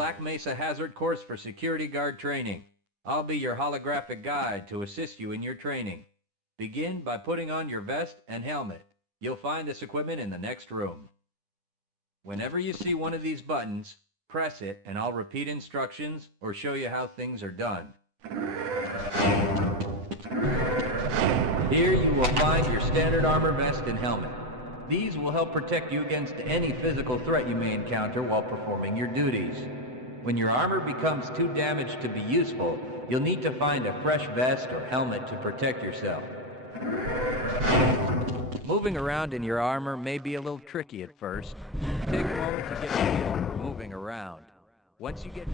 Black Mesa Hazard course for security guard training. I'll be your holographic guide to assist you in your training. Begin by putting on your vest and helmet. You'll find this equipment in the next room. Whenever you see one of these buttons, press it and I'll repeat instructions or show you how things are done. Here you will find your standard armor vest and helmet. These will help protect you against any physical threat you may encounter while performing your duties. When your armor becomes too damaged to be useful, you'll need to find a fresh vest or helmet to protect yourself. Moving around in your armor may be a little tricky at first. Take a moment to get a feel for moving around. Once you get...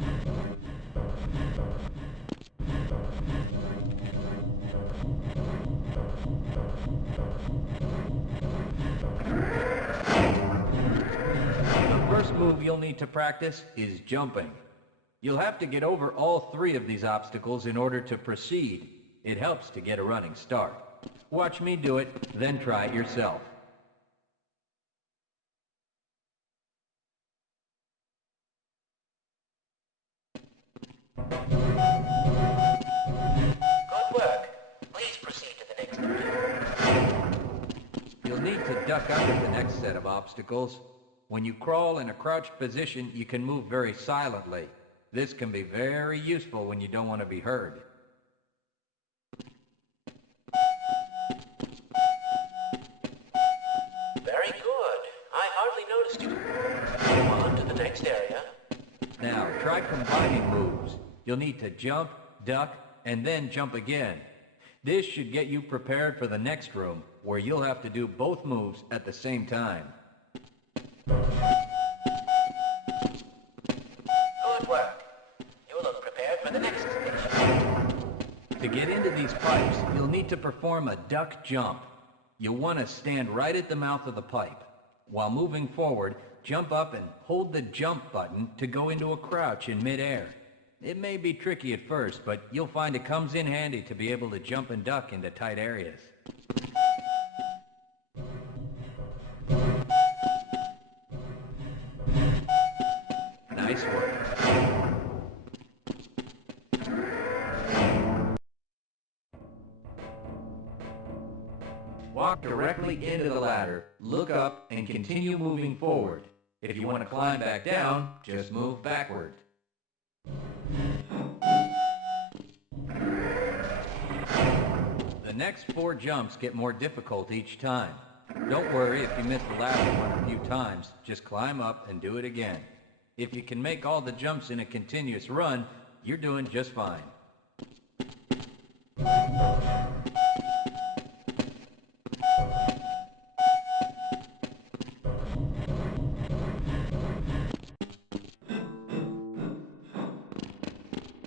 The first move you'll need to practice is jumping. You'll have to get over all three of these obstacles in order to proceed. It helps to get a running start. Watch me do it, then try it yourself. Good work. Please proceed to the next area. You'll need to duck under the next set of obstacles. When you crawl in a crouched position, you can move very silently. This can be very useful when you don't want to be heard. Very good. I hardly noticed you. Go on to the next area. Now, try combining moves. You'll need to jump, duck, and then jump again. This should get you prepared for the next room, where you'll have to do both moves at the same time. Good work. You look prepared for the next station. To get into these pipes, you'll need to perform a duck jump. You'll want to stand right at the mouth of the pipe. While moving forward, jump up and hold the jump button to go into a crouch in midair. It may be tricky at first, but you'll find it comes in handy to be able to jump and duck into tight areas. Nice work. Walk directly into the ladder, look up, and continue moving forward. If you want to climb back down, just move backward. The next 4 jumps get more difficult each time. Don't worry if you miss the last one a few times, just climb up and do it again. If you can make all the jumps in a continuous run, you're doing just fine.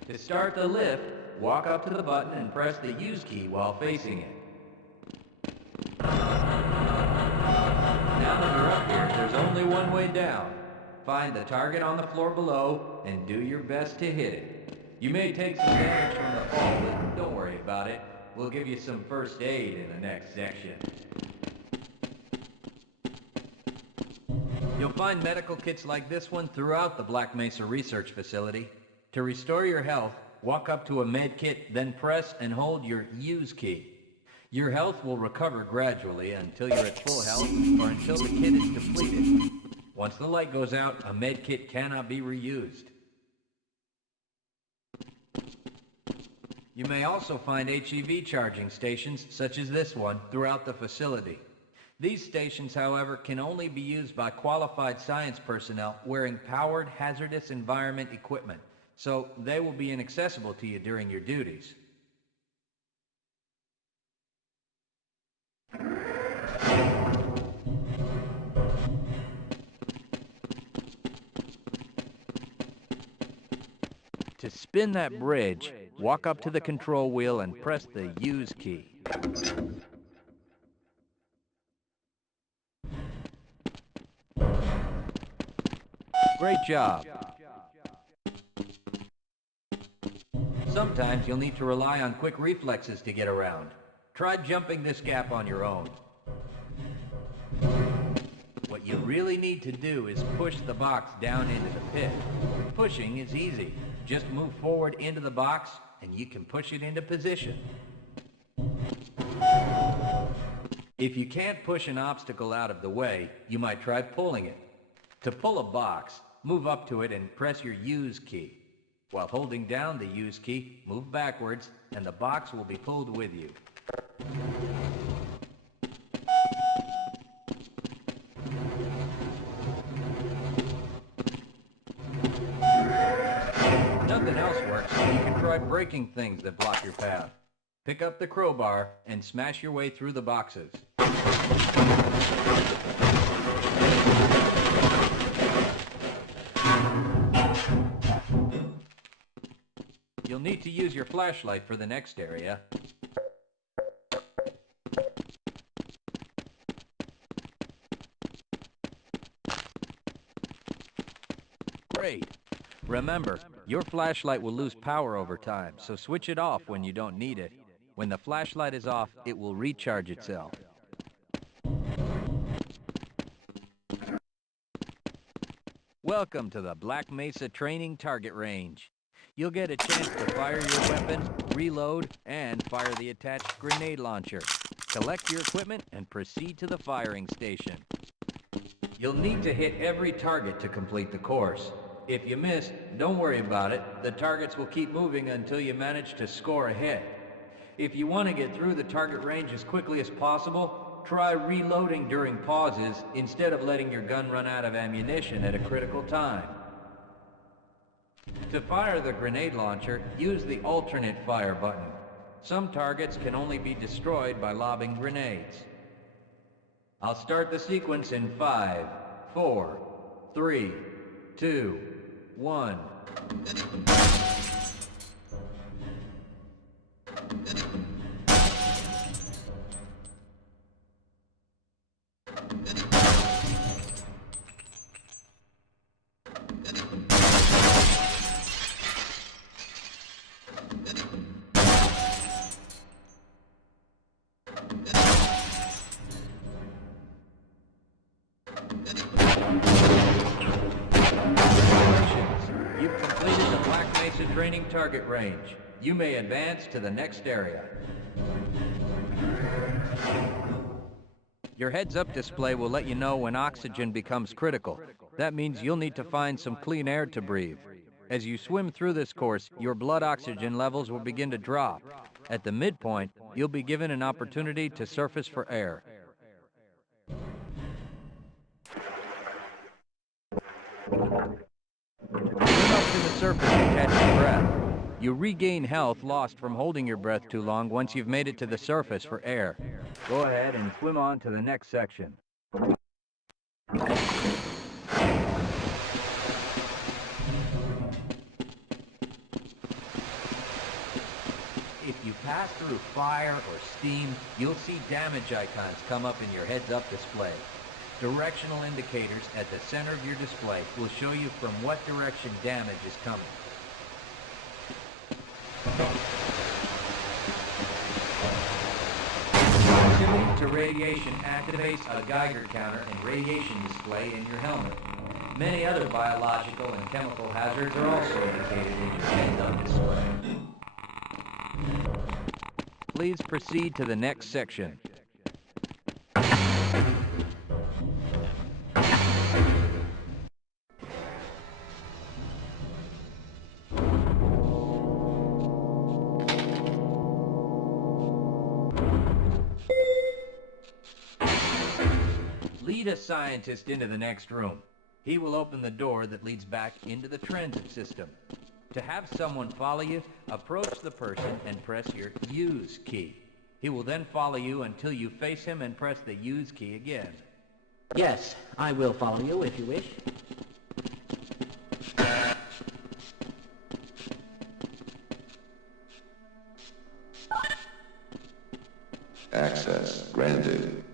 To start the lift, walk up to the button and press the use key while facing it. Now that you're up here, there's only one way down. Find the target on the floor below and do your best to hit it. You may take some damage from the fall, but don't worry about it. We'll give you some first aid in the next section. You'll find medical kits like this one throughout the Black Mesa Research Facility. To restore your health, walk up to a med kit, then press and hold your use key. Your health will recover gradually until you're at full health or until the kit is depleted. Once the light goes out, a med kit cannot be reused. You may also find HEV charging stations, such as this one, throughout the facility. These stations, however, can only be used by qualified science personnel wearing powered hazardous environment equipment, so they will be inaccessible to you during your duties. To spin that bridge, walk up to the control wheel and press the use key. Great job. Sometimes you'll need to rely on quick reflexes to get around. Try jumping this gap on your own. What What you really need to do is push the box down into the pit. Pushing is easy. Just move forward into the box and you can push it into position. If you can't push an obstacle out of the way, you might try pulling it. To pull a box, move up to it and press your use key. While holding down the use key, move backwards and the box will be pulled with you. Nothing else works, so you can try breaking things that block your path. Pick up the crowbar and smash your way through the boxes. You'll need to use your flashlight for the next area. Great. Remember, your flashlight will lose power over time, so switch it off when you don't need it. When the flashlight is off, it will recharge itself. Welcome to the Black Mesa Training Target Range. You'll get a chance to fire your weapon, reload, and fire the attached grenade launcher. Collect your equipment and proceed to the firing station. You'll need to hit every target to complete the course. If you miss, don't worry about it. The targets will keep moving until you manage to score a hit. If you want to get through the target range as quickly as possible, try reloading during pauses instead of letting your gun run out of ammunition at a critical time. To fire the grenade launcher, use the alternate fire button. Some targets can only be destroyed by lobbing grenades. I'll start the sequence in 5, 4, 3, 2, 1. You've completed the Black Mesa Training Target Range. You may advance to the next area. Your heads-up display will let you know when oxygen becomes critical. That means you'll need to find some clean air to breathe. As you swim through this course, your blood oxygen levels will begin to drop. At the midpoint, you'll be given an opportunity to surface for air. Swim up to the surface and catch your breath. You regain health lost from holding your breath too long once you've made it to the surface for air. Go ahead and swim on to the next section. If you pass through fire or steam, you'll see damage icons come up in your heads-up display. Directional indicators at the center of your display will show you from what direction damage is coming. Proximity to radiation activates a Geiger counter and radiation display in your helmet. Many other biological and chemical hazards are also indicated in your heads-up display. Please proceed to the next section. Lead a scientist into the next room. He will open the door that leads back into the transit system. To have someone follow you, approach the person and press your use key. He will then follow you until you face him and press the use key again. Yes, I will follow you if you wish. Access granted.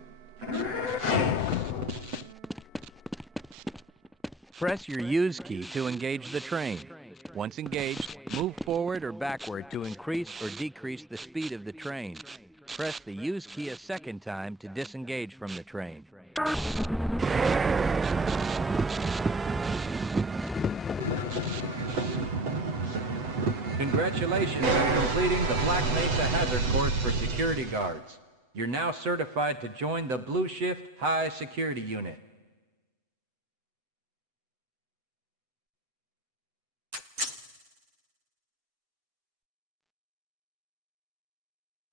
Press your use key to engage the train. Once engaged, move forward or backward to increase or decrease the speed of the train. Press the use key a second time to disengage from the train. Congratulations on completing the Black Mesa Hazard Course for security guards. You're now certified to join the Blue Shift High Security Unit.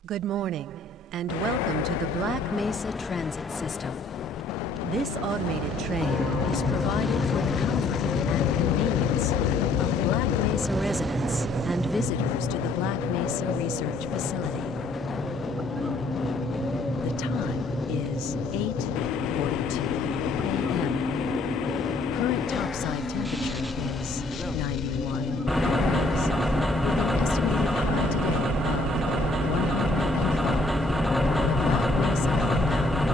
Good morning, and welcome to the Black Mesa Transit System. This automated train is provided for the comfort and convenience of Black Mesa residents and visitors to the Black Mesa Research Facility. The time is 8:42 a.m. Current topside temperature is 91 degrees, with an estimated high today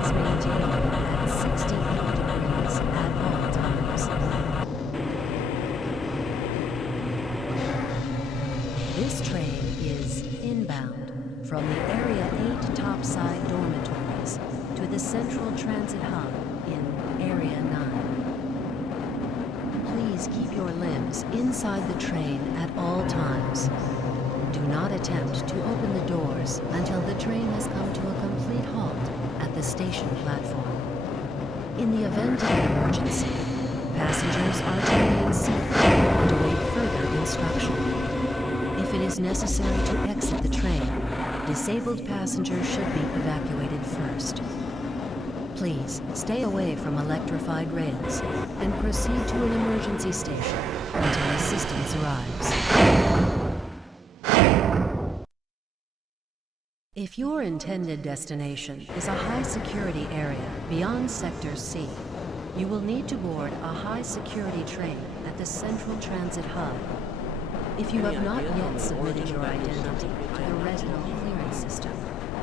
is maintained at 68 degrees at all times. This train is inbound from the Area 8 topside dormitories to the Central Transit Hub in Area 9. Please keep your limbs inside the train at all times. Do not attempt to open the doors until the train has come to a complete halt at the station platform. In the event of an emergency, passengers are to remain seated and await further instruction. If it is necessary to exit the train, disabled passengers should be evacuated first. Please stay away from electrified rails and proceed to an emergency station until assistance arrives. If your intended destination is a high-security area beyond Sector C, you will need to board a high-security train at the Central Transit Hub. If you have not yet submitted your identity to the retinal clearance system,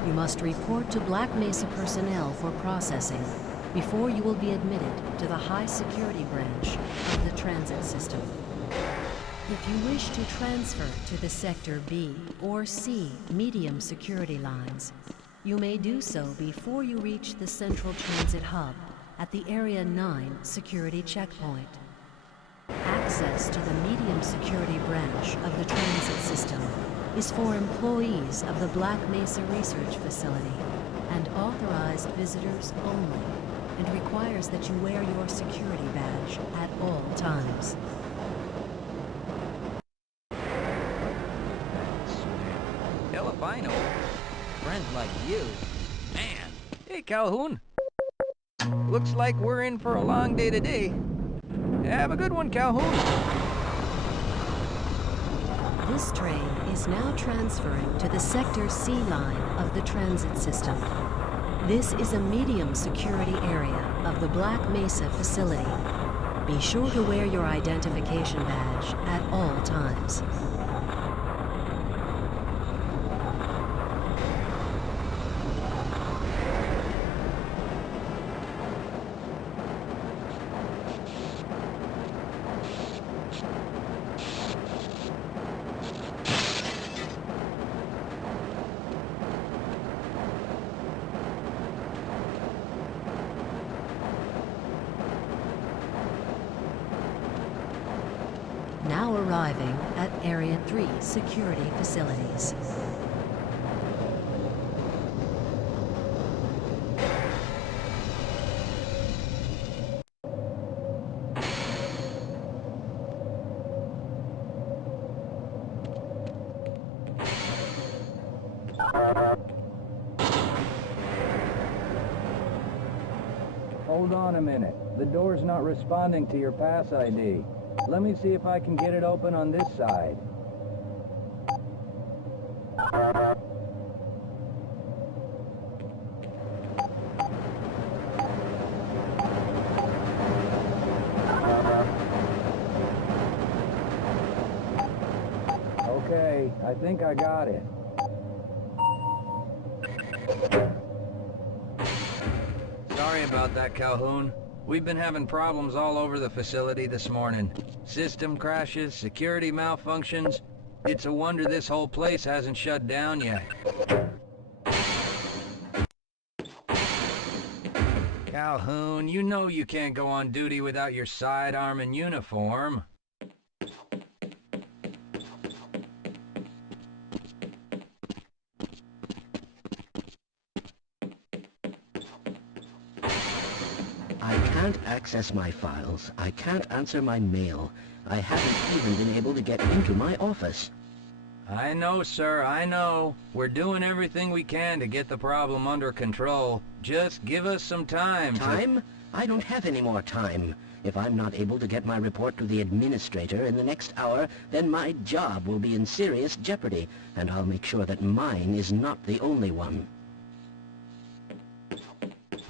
you must report to Black Mesa personnel for processing before you will be admitted to the high-security branch of the transit system. If you wish to transfer to the Sector B or C medium security lines, you may do so before you reach the Central Transit Hub at the Area 9 security checkpoint. Access to the medium security branch of the transit system is for employees of the Black Mesa Research Facility and authorized visitors only, and requires that you wear your security badge at all times. Hell if I know. Friends like you. Man. Hey, Calhoun. Looks like we're in for a long day today. Have a good one, Calhoun. This train is now transferring to the Sector C line of the transit system. This is a medium security area of the Black Mesa facility. Be sure to wear your identification badge at all times. Now arriving at Area 3 security facilities. Hold on a minute. The door's not responding to your pass ID. Let me see if I can get it open on this side. Okay, I think I got it. Sorry about that, Calhoun. We've been having problems all over the facility this morning. System crashes, security malfunctions. It's a wonder this whole place hasn't shut down yet. Calhoun, you know you can't go on duty without your sidearm and uniform. I can't access my files. I can't answer my mail. I haven't even been able to get into my office. I know, sir, I know. We're doing everything we can to get the problem under control. Just give us some time. Time? I don't have any more time. If I'm not able to get my report to the administrator in the next hour, then my job will be in serious jeopardy, and I'll make sure that mine is not the only one.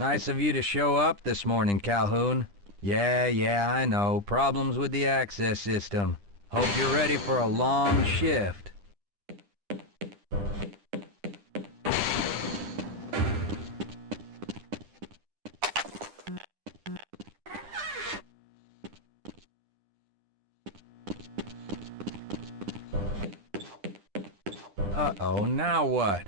Nice of you to show up this morning, Calhoun. Yeah, I know. Problems with the access system. Hope you're ready for a long shift. Uh-oh, now what?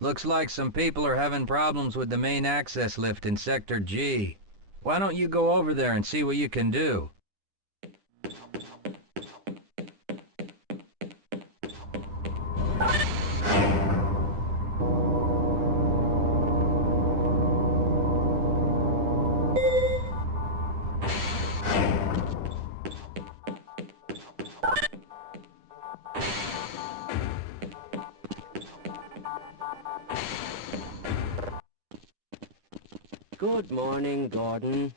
Looks like some people are having problems with the main access lift in Sector G. Why don't you go over there and see what you can do? Good morning, Gordon.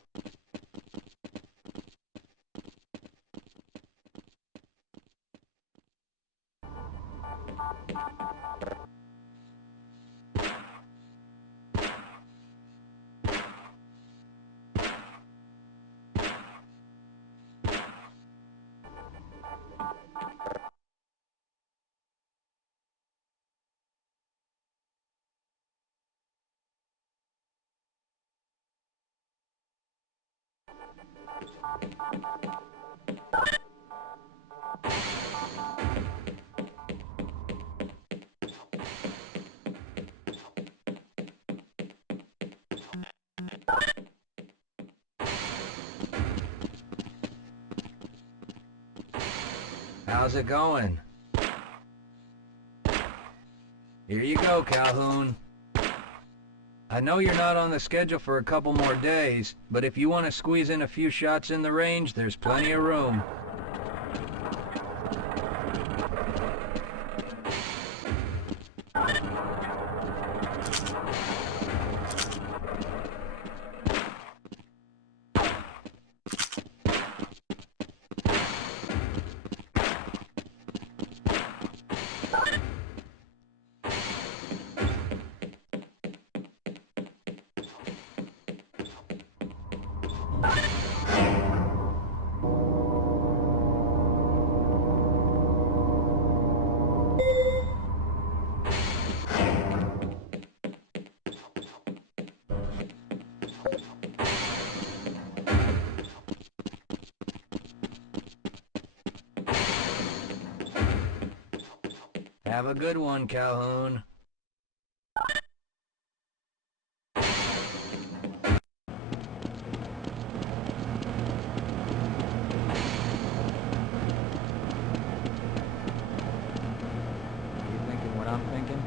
How's it going? Here you go, Calhoun. I know you're not on the schedule for a couple more days, but if you want to squeeze in a few shots in the range, there's plenty of room. Have a good one, Calhoun. You thinking what I'm thinking?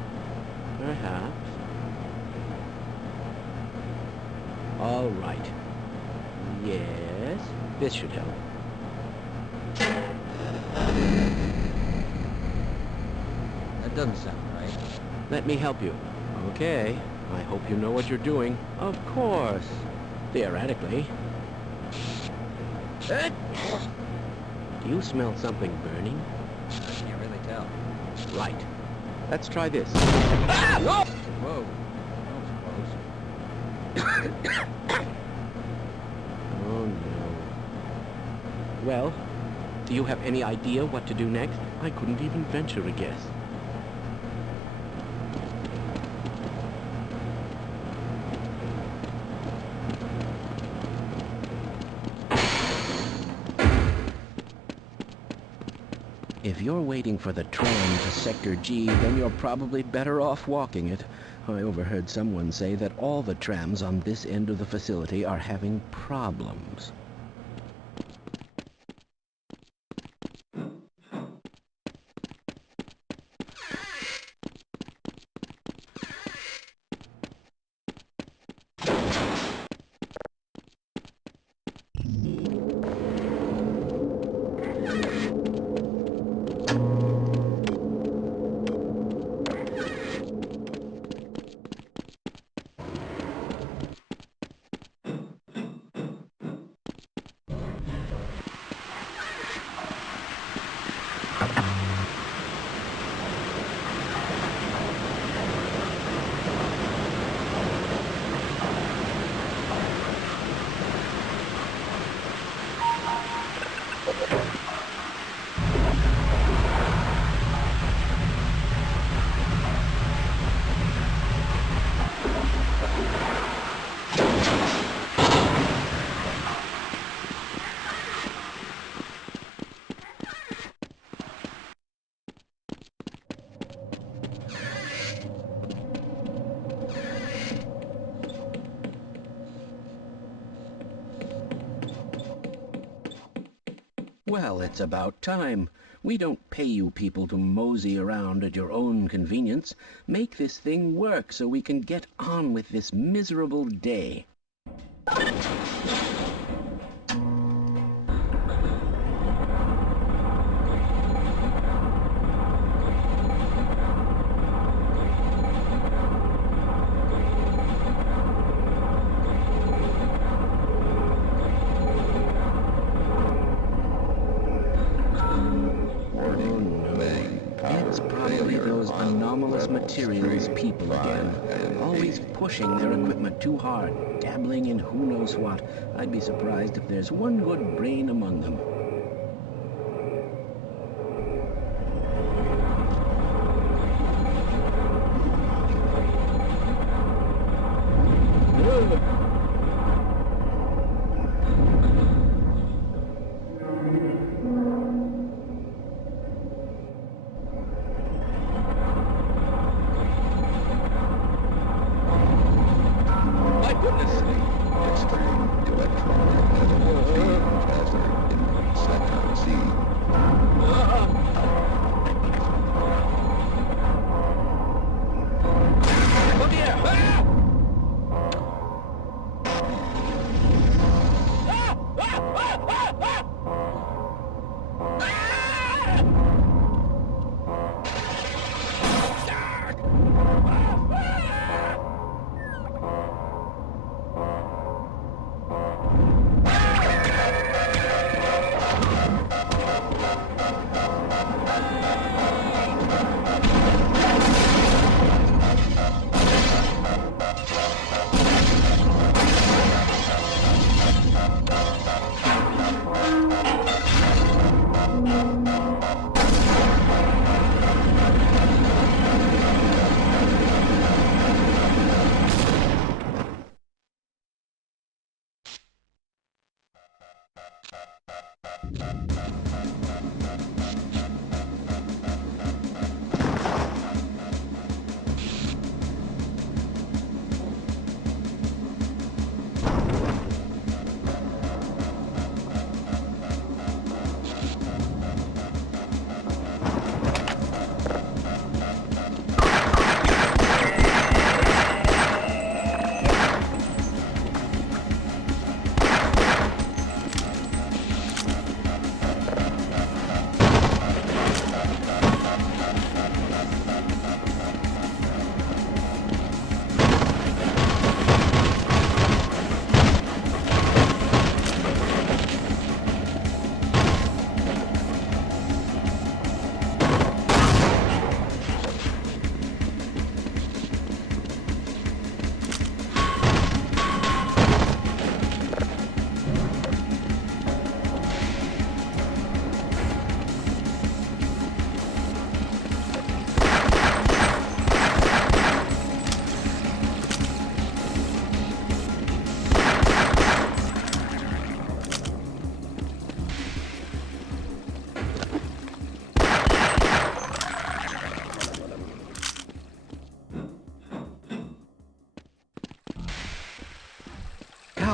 Perhaps. All right. Yes, this should help. That doesn't sound right. Let me help you. Okay. I hope you know what you're doing. Of course. Theoretically. Do you smell something burning? I can't really tell. Right. Let's try this. Whoa! Whoa. That was close. Oh, no. Well, do you have any idea what to do next? I couldn't even venture a guess. If you're waiting for the tram to Sector G, then you're probably better off walking it. I overheard someone say that all the trams on this end of the facility are having problems. Well, it's about time. We don't pay you people to mosey around at your own convenience. Make this thing work so we can get on with this miserable day. It's probably those anomalous materials people again. Always pushing their equipment too hard, dabbling in who knows what. I'd be surprised if there's one good brain among them.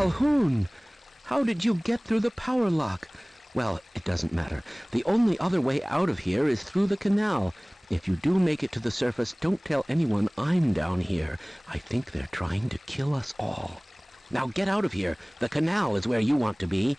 Calhoun! How did you get through the power lock? Well, it doesn't matter. The only other way out of here is through the canal. If you do make it to the surface, don't tell anyone I'm down here. I think they're trying to kill us all. Now get out of here. The canal is where you want to be.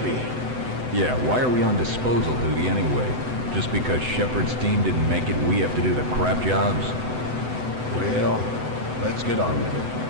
heavy. Yeah, why are we on disposal duty anyway? Just because Shepard's team didn't make it, we have to do the crap jobs? Well, let's get on with it.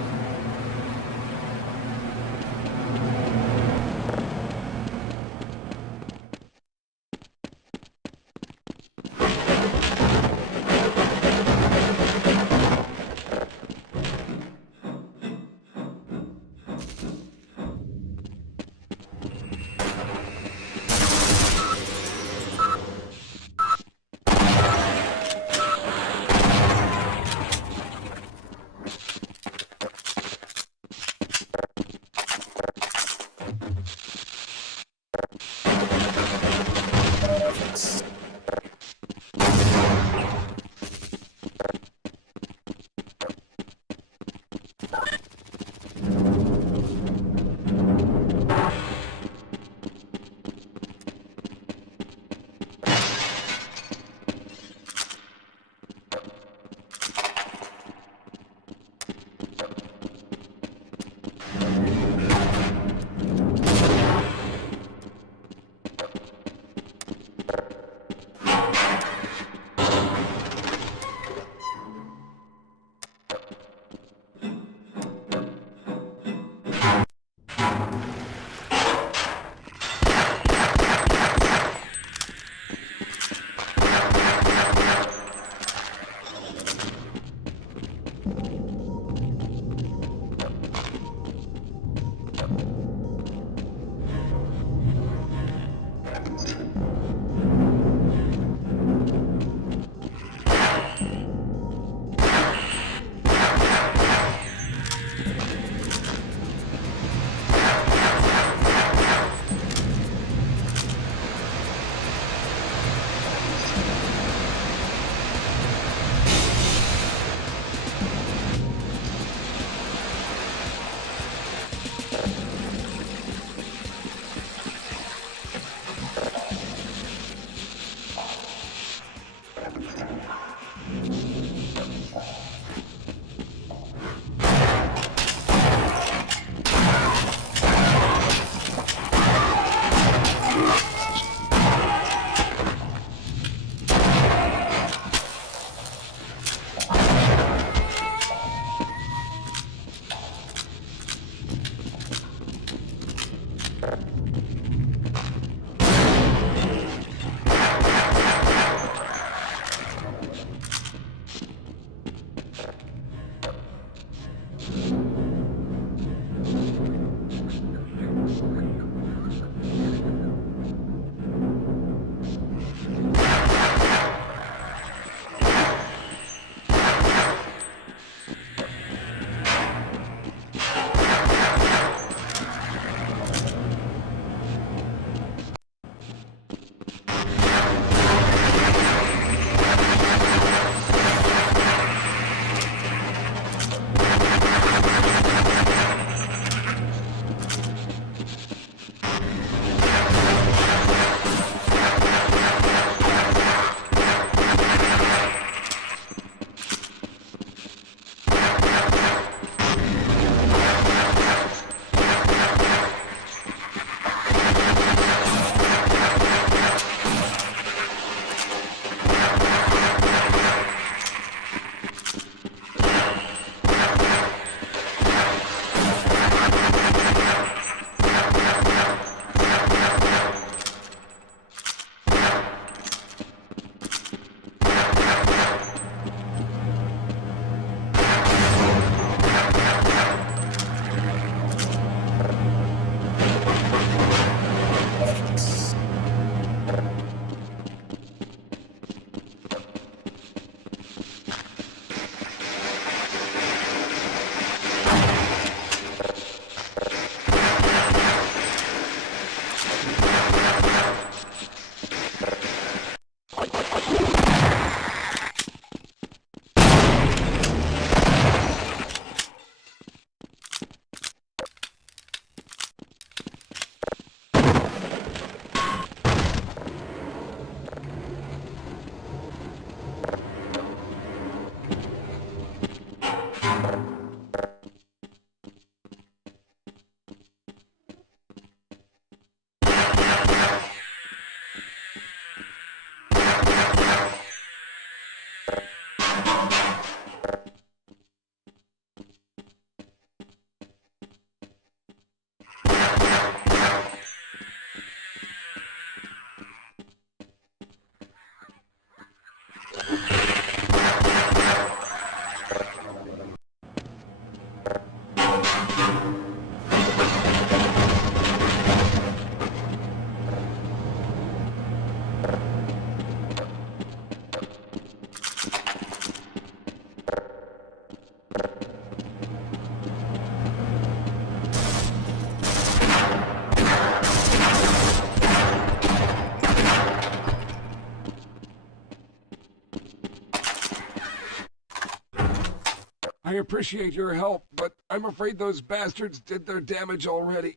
appreciate your help, but I'm afraid those bastards did their damage already.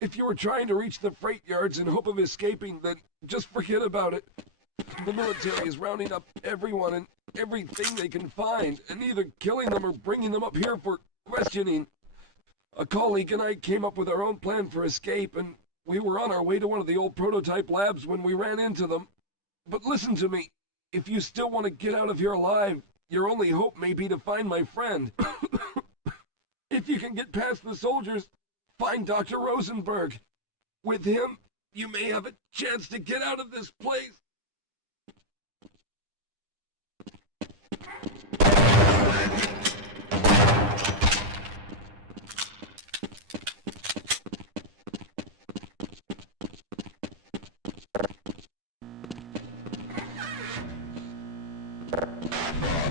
If you were trying to reach the freight yards in hope of escaping, then just forget about it. The military is rounding up everyone and everything they can find, and either killing them or bringing them up here for questioning. A colleague and I came up with our own plan for escape, and we were on our way to one of the old prototype labs when we ran into them. But listen to me. If you still want to get out of here alive, your only hope may be to find my friend. If you can get past the soldiers, find Dr. Rosenberg. With him, you may have a chance to get out of this place.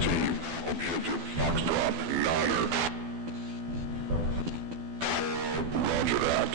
Team, objective Foxtrot, Niner. Roger that.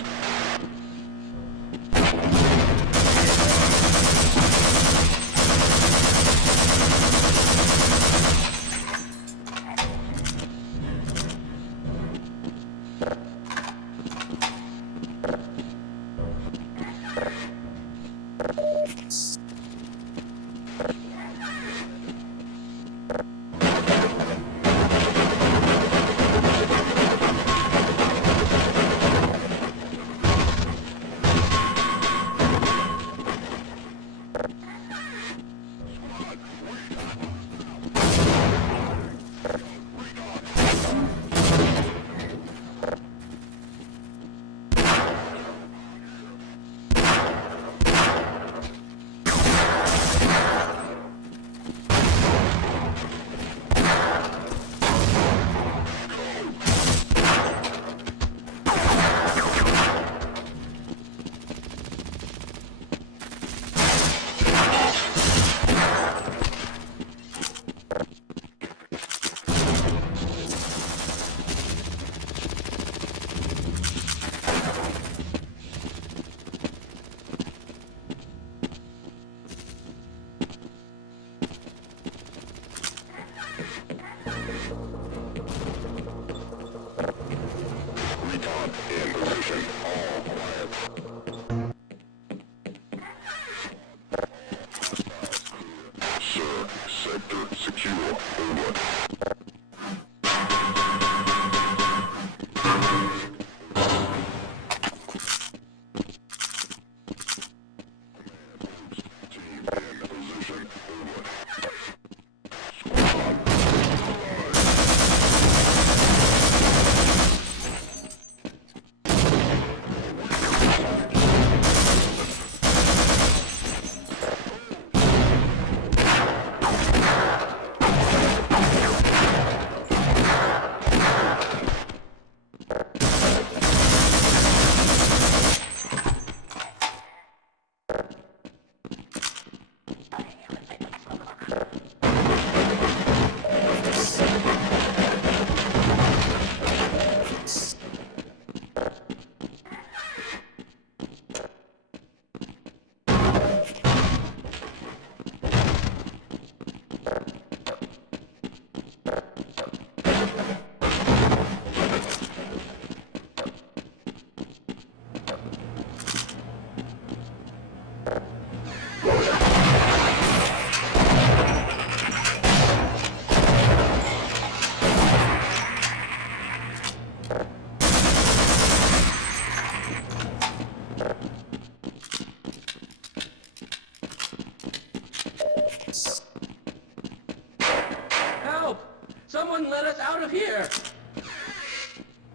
Help! Someone let us out of here!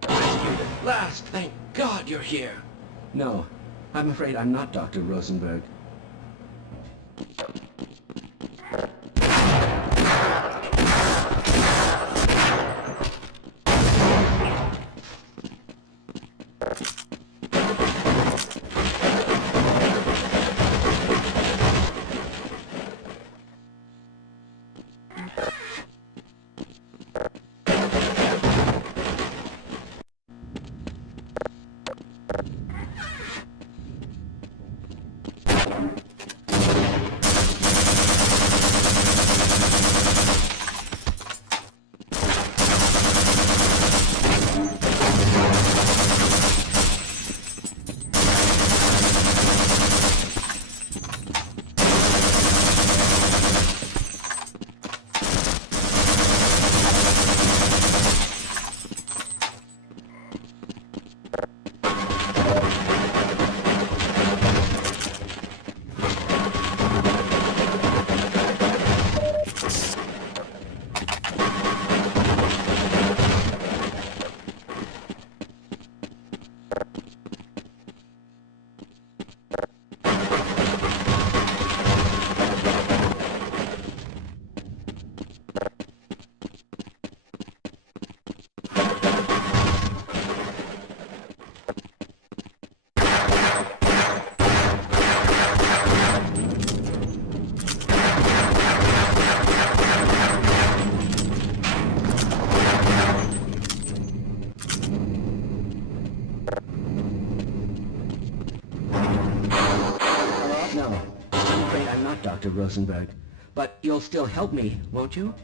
Rescued at last! Thank God you're here! No, I'm afraid I'm not Dr. Rosenberg. Dr. Rosenberg. But you'll still help me, won't you?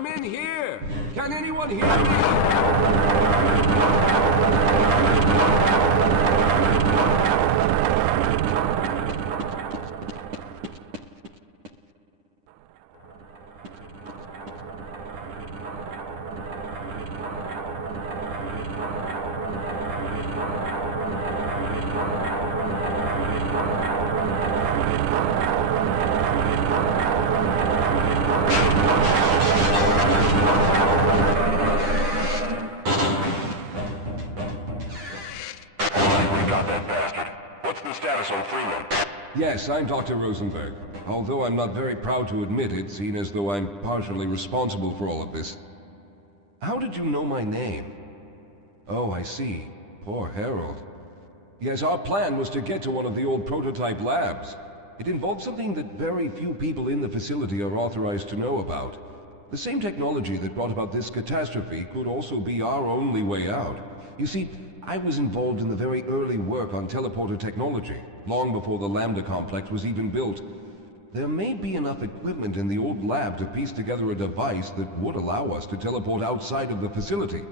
I'm in here! Can anyone hear me? Yes, I'm Dr. Rosenberg. Although I'm not very proud to admit it, seeing as though I'm partially responsible for all of this. How did you know my name? Oh, I see. Poor Harold. Yes, our plan was to get to one of the old prototype labs. It involved something that very few people in the facility are authorized to know about. The same technology that brought about this catastrophe could also be our only way out. You see, I was involved in the very early work on teleporter technology, long before the Lambda complex was even built. There may be enough equipment in the old lab to piece together a device that would allow us to teleport outside of the facility.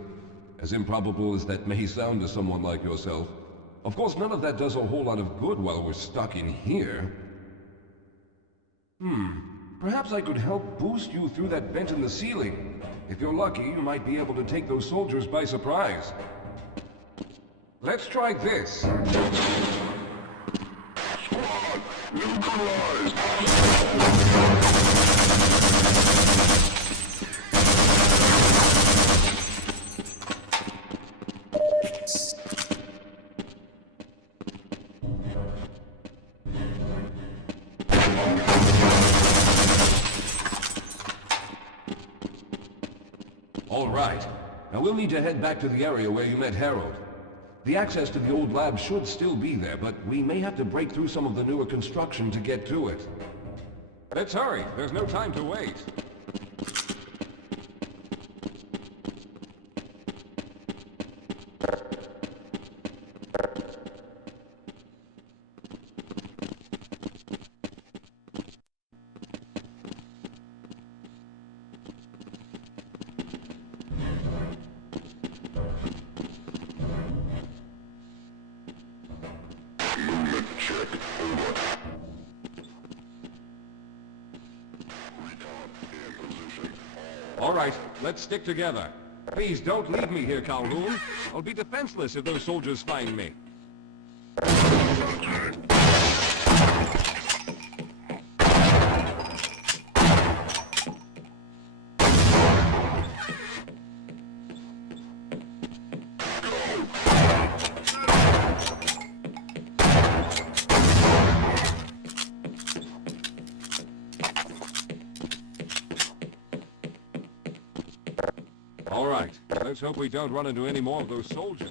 As improbable as that may sound to someone like yourself. Of course, none of that does a whole lot of good while we're stuck in here. Perhaps I could help boost you through that vent in the ceiling. If you're lucky, you might be able to take those soldiers by surprise. Let's try this. Squad, neutralized! All right. Now we'll need to head back to the area where you met Harold. The access to the old lab should still be there, but we may have to break through some of the newer construction to get to it. Let's hurry. There's no time to wait. Unit check, over. Recon in position. All right, let's stick together. Please don't leave me here, Calhoun. I'll be defenseless if those soldiers find me. All right, let's hope we don't run into any more of those soldiers.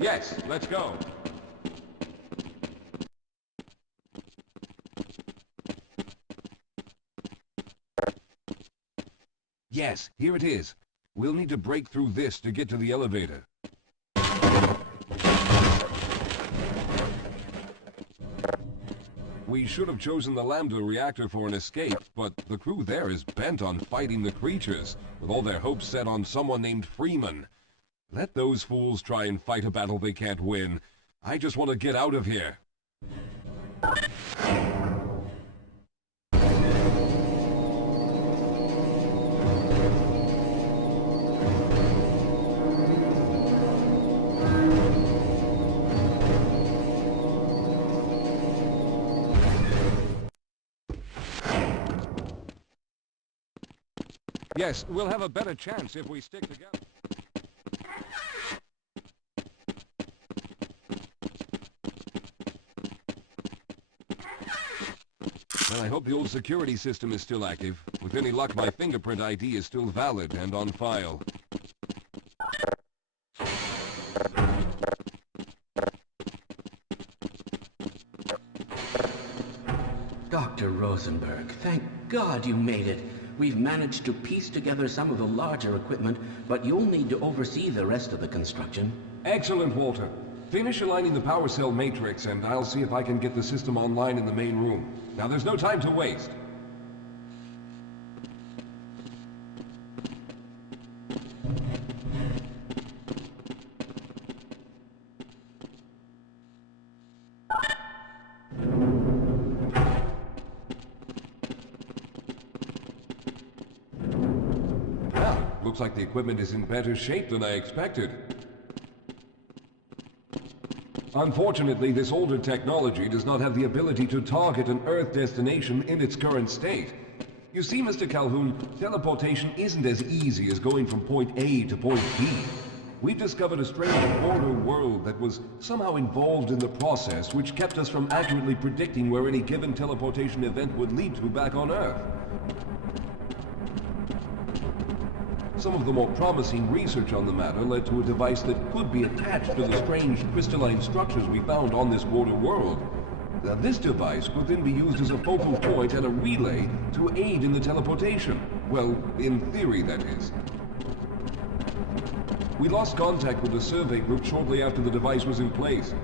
Yes, let's go. Yes, here it is. We'll need to break through this to get to the elevator. We should have chosen the Lambda reactor for an escape, but the crew there is bent on fighting the creatures, with all their hopes set on someone named Freeman. Let those fools try and fight a battle they can't win. I just want to get out of here. Yes, we'll have a better chance if we stick together. Well, I hope the old security system is still active. With any luck, my fingerprint ID is still valid and on file. Dr. Rosenberg, thank God you made it. We've managed to piece together some of the larger equipment, but you'll need to oversee the rest of the construction. Excellent, Walter. Finish aligning the power cell matrix, and I'll see if I can get the system online in the main room. Now, there's no time to waste. looks like the equipment is in better shape than I expected. Unfortunately, this older technology does not have the ability to target an Earth destination in its current state. You see, Mr. Calhoun, teleportation isn't as easy as going from point A to point B. We've discovered a strange border world that was somehow involved in the process, which kept us from accurately predicting where any given teleportation event would lead to back on Earth. Some of the more promising research on the matter led to a device that could be attached to the strange crystalline structures we found on this border world. Now, this device could then be used as a focal point and a relay to aid in the teleportation. Well, in theory, that is. We lost contact with the survey group shortly after the device was in place.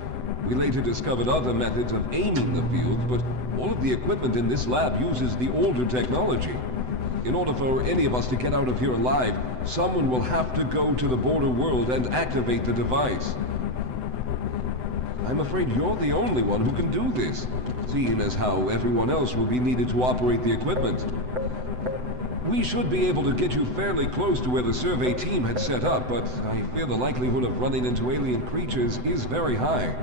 We later discovered other methods of aiming the field, but all of the equipment in this lab uses the older technology. In order for any of us to get out of here alive, someone will have to go to the border world and activate the device. I'm afraid you're the only one who can do this, seeing as how everyone else will be needed to operate the equipment. We should be able to get you fairly close to where the survey team had set up, but I fear the likelihood of running into alien creatures is very high.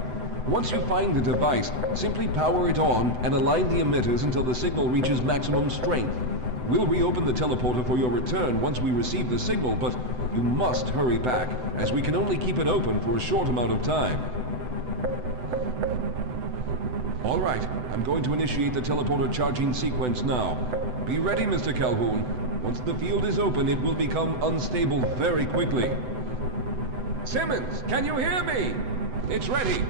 Once you find the device, simply power it on and align the emitters until the signal reaches maximum strength. We'll reopen the teleporter for your return once we receive the signal, but you must hurry back, as we can only keep it open for a short amount of time. All right, I'm going to initiate the teleporter charging sequence now. Be ready, Mr. Calhoun. Once the field is open, it will become unstable very quickly. Simmons, can you hear me? It's ready.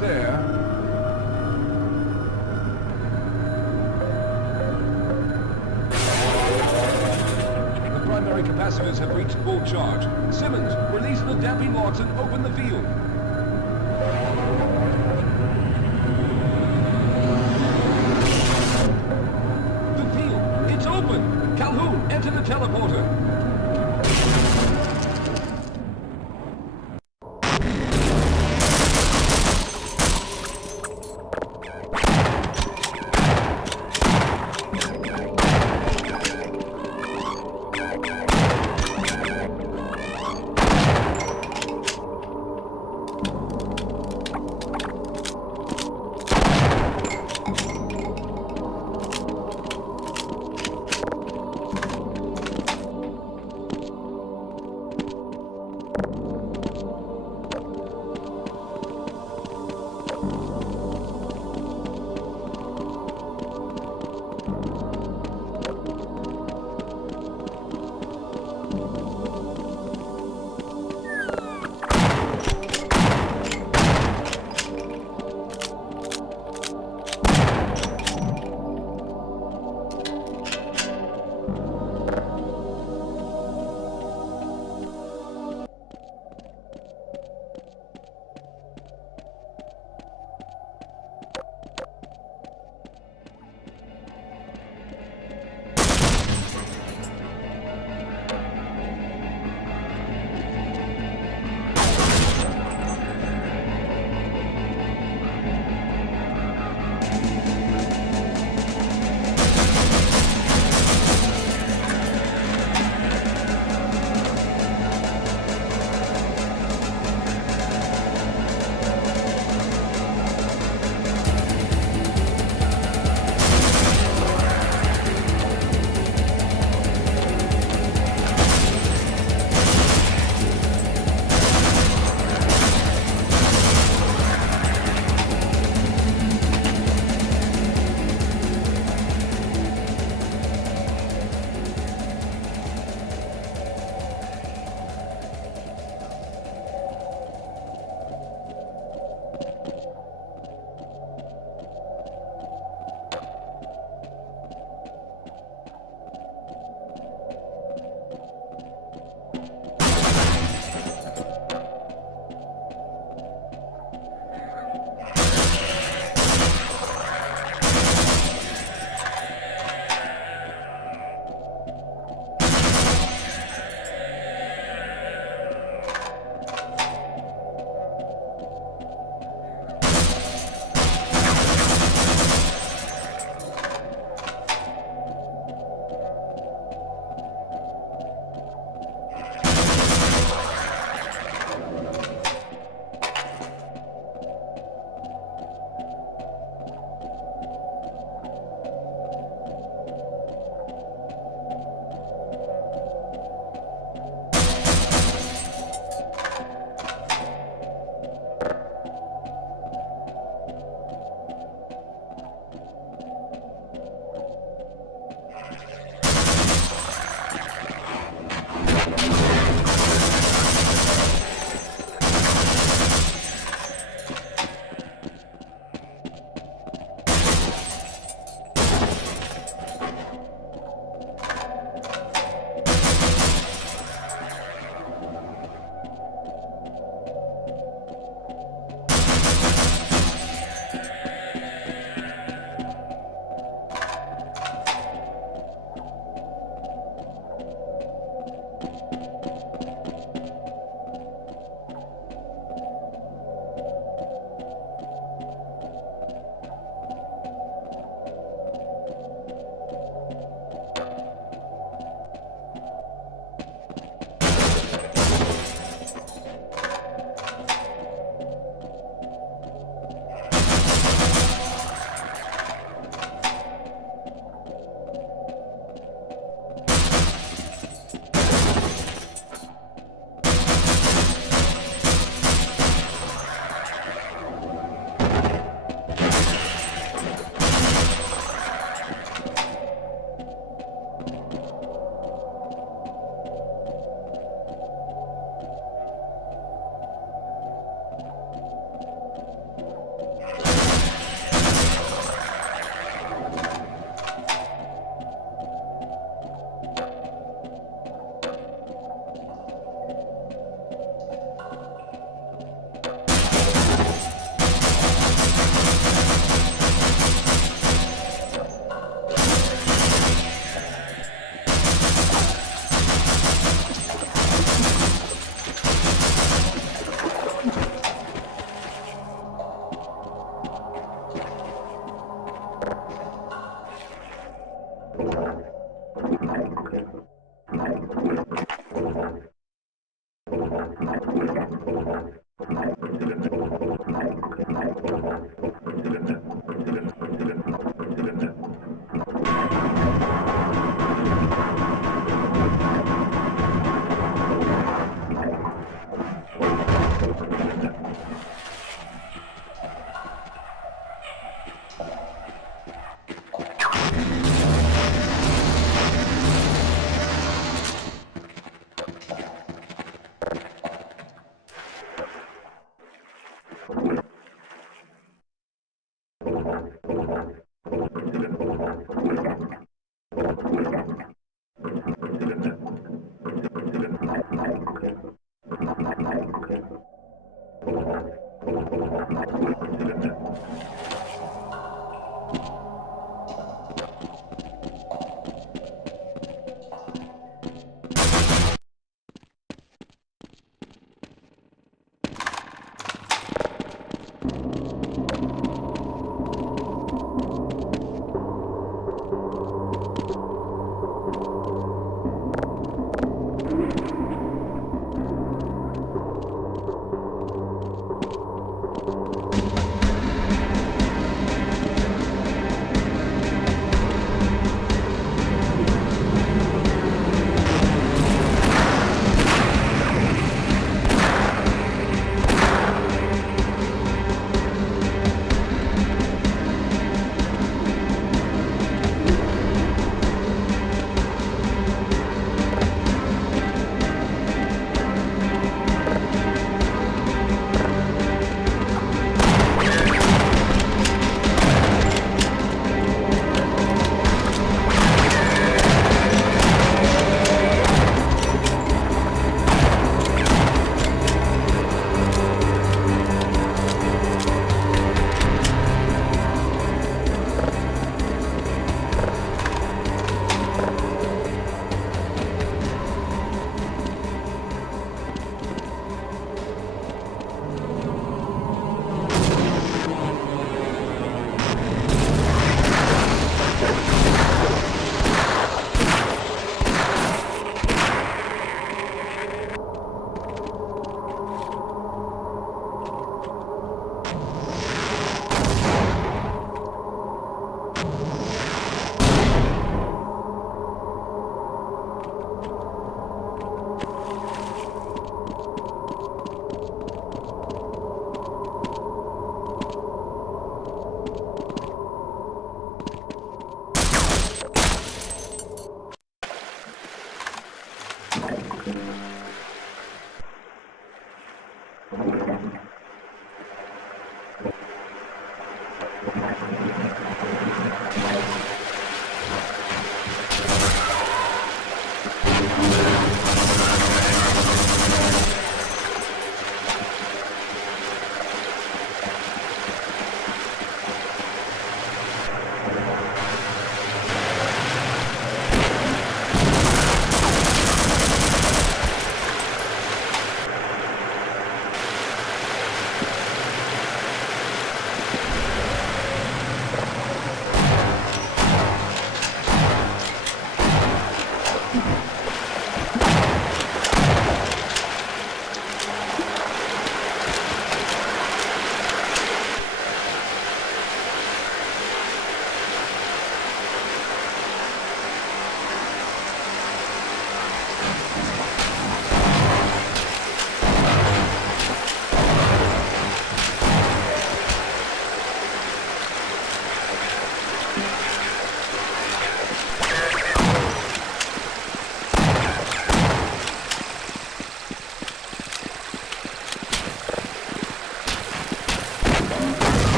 There. The primary capacitors have reached full charge. Simmons, release the damping locks and open the field. The field, it's open! Calhoun, enter the teleporter!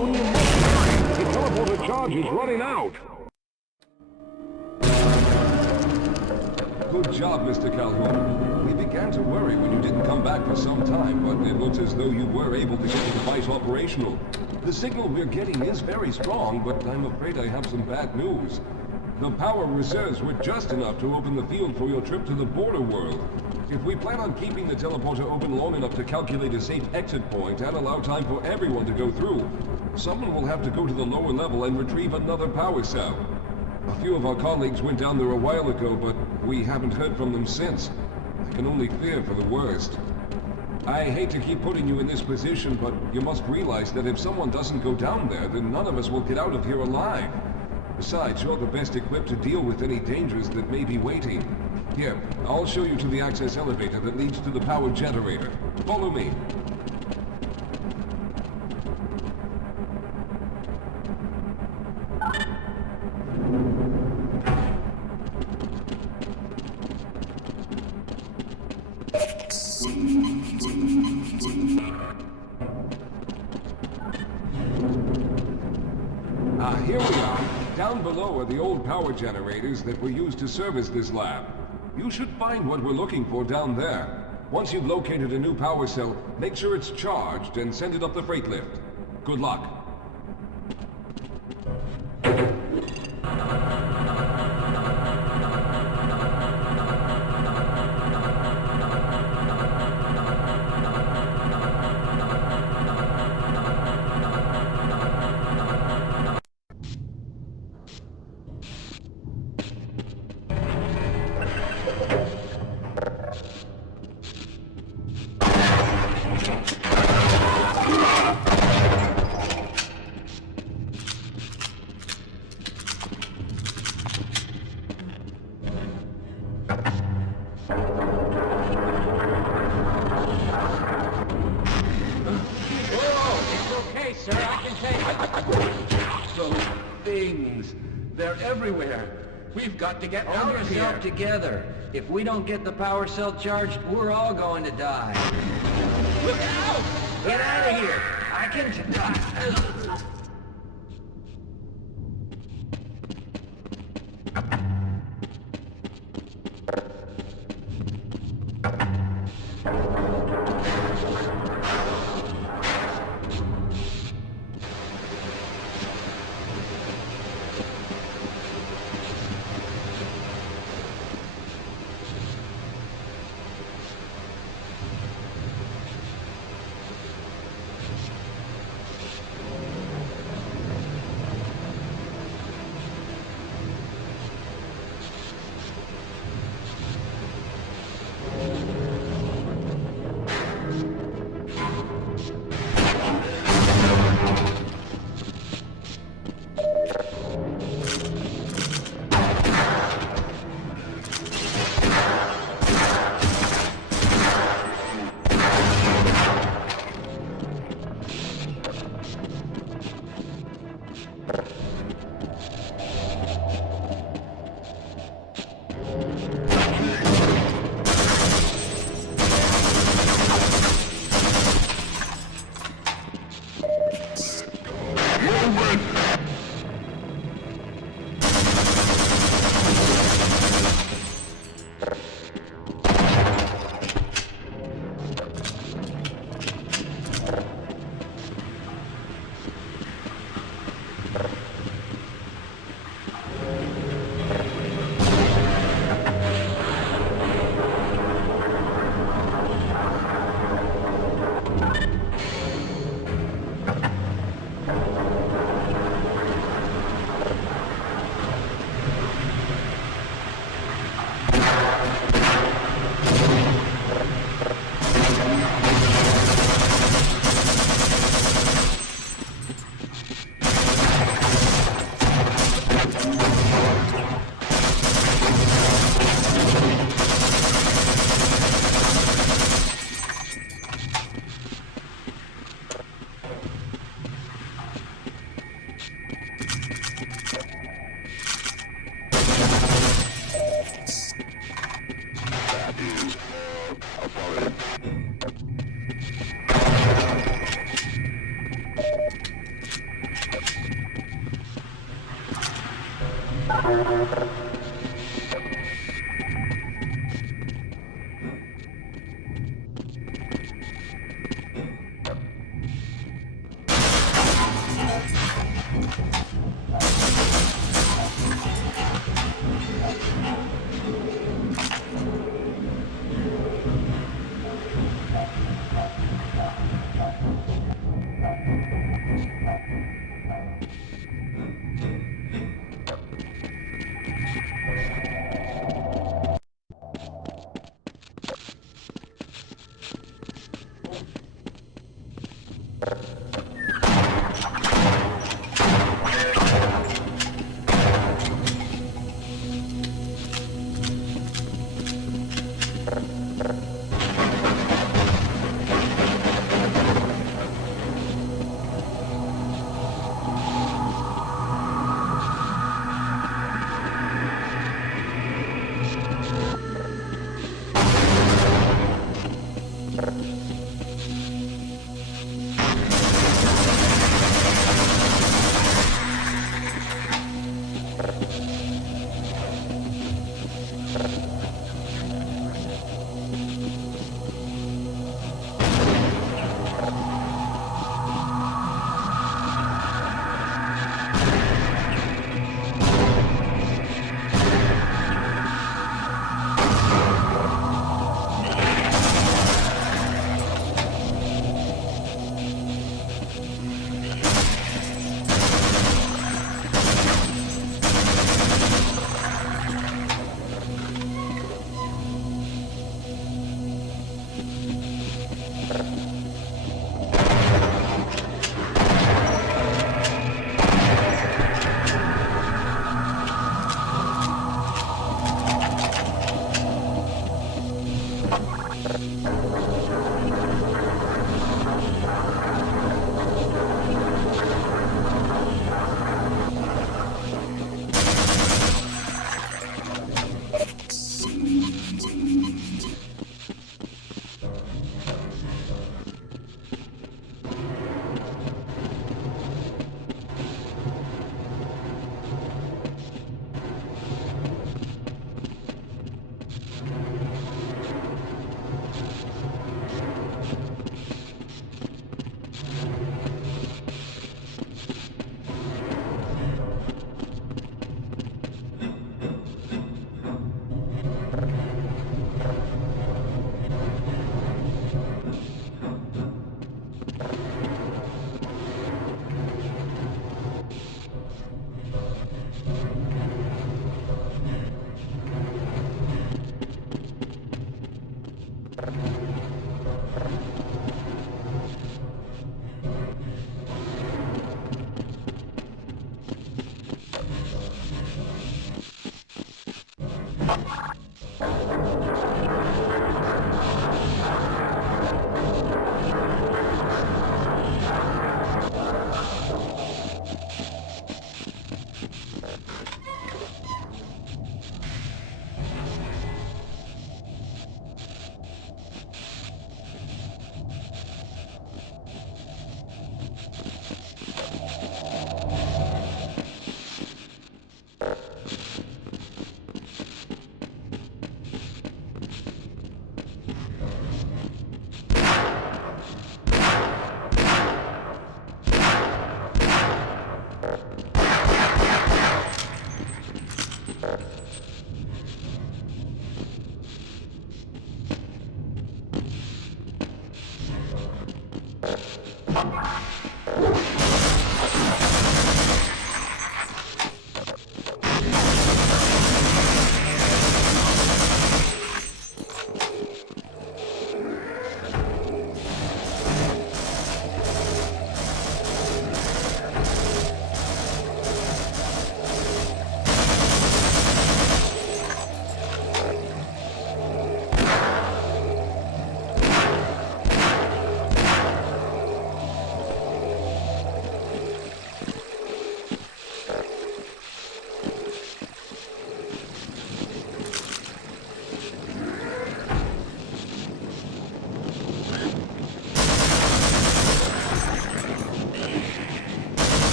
Calhoun, you must hurry! The teleporter charge is running out! Good job, Mr. Calhoun. We began to worry when you didn't come back for some time, but it looks as though you were able to get the device operational. The signal we're getting is very strong, but I'm afraid I have some bad news. The power reserves were just enough to open the field for your trip to the border world. If we plan on keeping the teleporter open long enough to calculate a safe exit point and allow time for everyone to go through, someone will have to go to the lower level and retrieve another power cell. A few of our colleagues went down there a while ago, but we haven't heard from them since. I can only fear for the worst. I hate to keep putting you in this position, but you must realize that if someone doesn't go down there, then none of us will get out of here alive. Besides, you're the best equipped to deal with any dangers that may be waiting. Here, I'll show you to the access elevator that leads to the power generator. Follow me. Here we are. Down below are the old power generators that were used to service this lab. You should find what we're looking for down there. Once you've located a new power cell, make sure it's charged and send it up the freight lift. Good luck. They're everywhere. We've got to get out Hold of yourself here. together. If we don't get the power cell charged, we're all going to die. Look out! Get out of here! I can...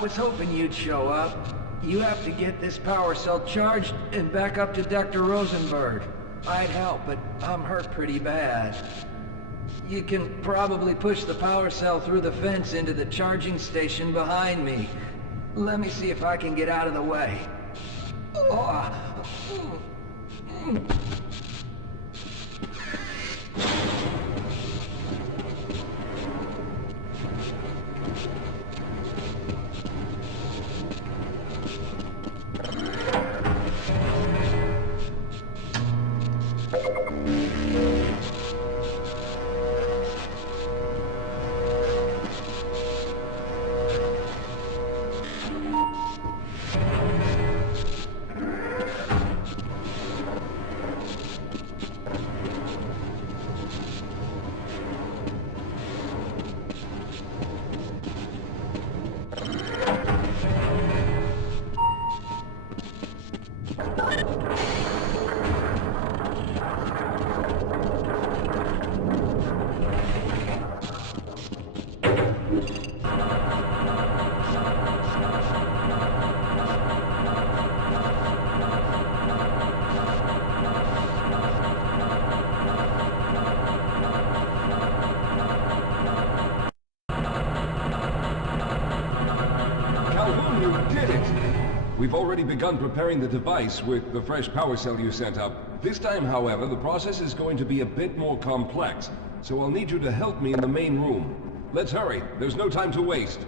was hoping you'd show up. You have to get this power cell charged and back up to Dr. Rosenberg. I'd help, but I'm hurt pretty bad. You can probably push the power cell through the fence into the charging station behind me. Let me see if I can get out of the way. Oh. We've already begun preparing the device with the fresh power cell you sent up. This time, however, the process is going to be a bit more complex, so I'll need you to help me in the main room. Let's hurry. There's no time to waste.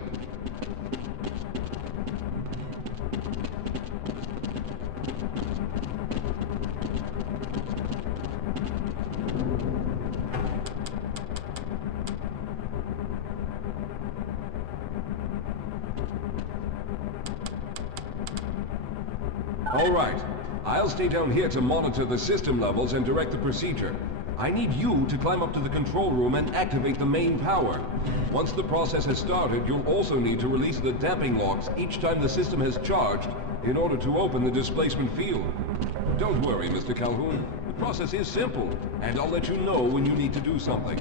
All right. I'll stay down here to monitor the system levels and direct the procedure. I need you to climb up to the control room and activate the main power. Once the process has started, you'll also need to release the damping locks each time the system has charged in order to open the displacement field. Don't worry, Mr. Calhoun. The process is simple, and I'll let you know when you need to do something.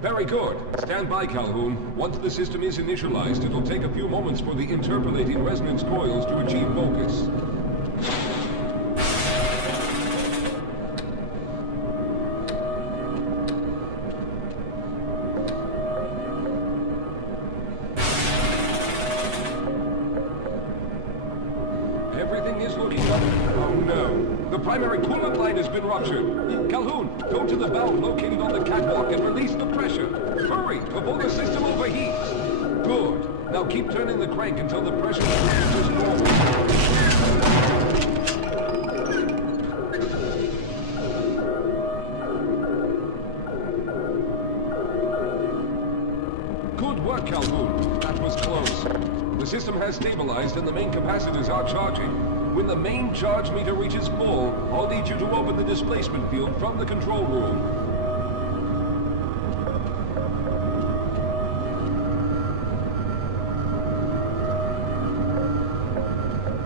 Very good. Stand by, Calhoun. Once the system is initialized, it'll take a few moments for the interpolating resonance coils to achieve focus. Everything is looking up. Oh no. The primary coolant line has been ruptured. Calhoun, go to the valve located on the catwalk and release the pressure. Hurry, before the system overheats. Good. Now keep turning the crank until the pressure returns to normal. Good work, Calhoun. That was close. The system has stabilized and the main capacitors are charging. When the main charge meter reaches full, I'll need you to open the displacement field from the control room.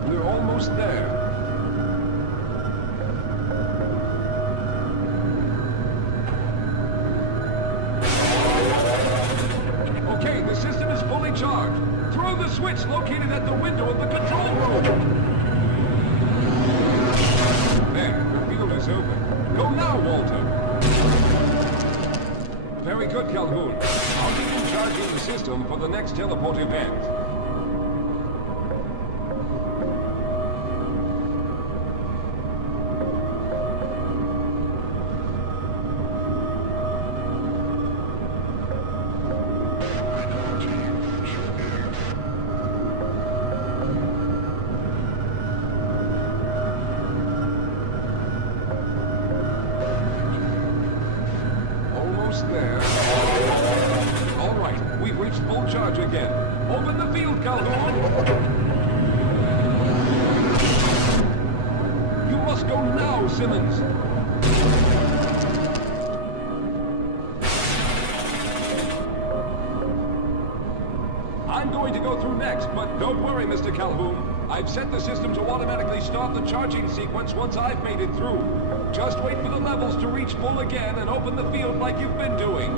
We're almost there. Okay, the system is fully charged. Throw the switch located at the window of the control room. There, the field is open. Go now, Walter. Very good, Calhoun. I'll begin charging the system for the next teleport event. There. All right, we've reached full charge again. Open the field, Calhoun! You must go now, Simmons! I'm going to go through next, but don't worry, Mr. Calhoun. I've set the system to automatically start the charging sequence once I've made it through. Just wait for the levels to reach full again and open the field like you've been doing.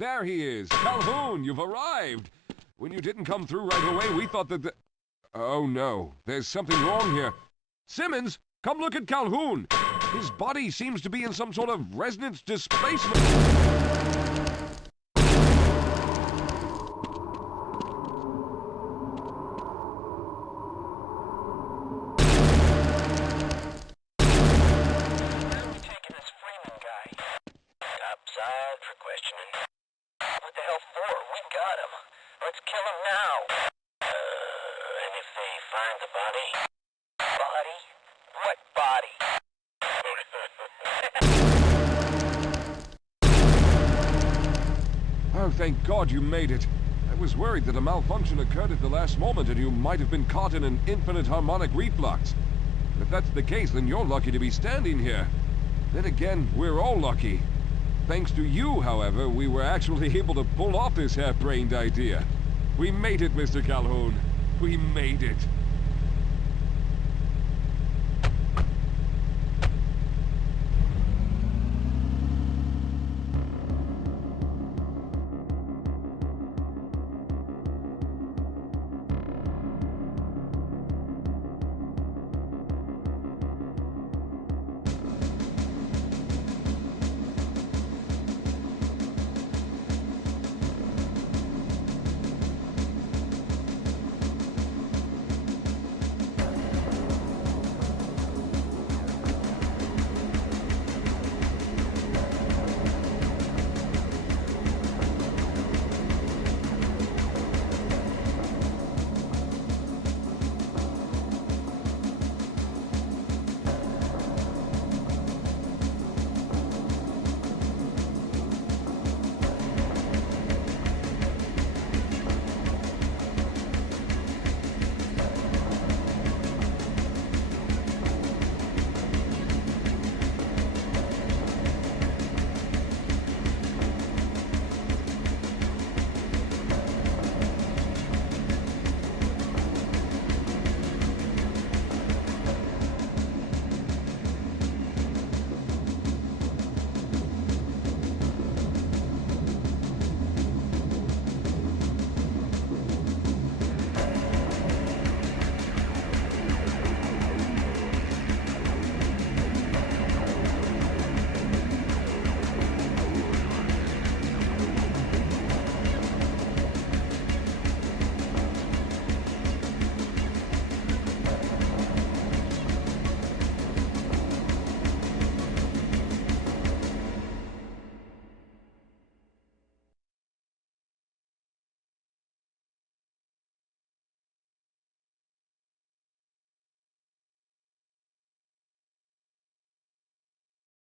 there he is. Calhoun, you've arrived. When you didn't come through right away, we thought that Oh no, there's something wrong here. Simmons, come look at Calhoun. His body seems to be in some sort of resonance displacement. For questioning. What the hell for? We got him. Let's kill him now. And if they find the body? What body? Oh, thank God you made it. I was worried that a malfunction occurred at the last moment and you might have been caught in an infinite harmonic reflux. If that's the case, then you're lucky to be standing here. Then again, we're all lucky. Thanks to you, however, we were actually able to pull off this half-brained idea. We made it, Mr. Calhoun. We made it.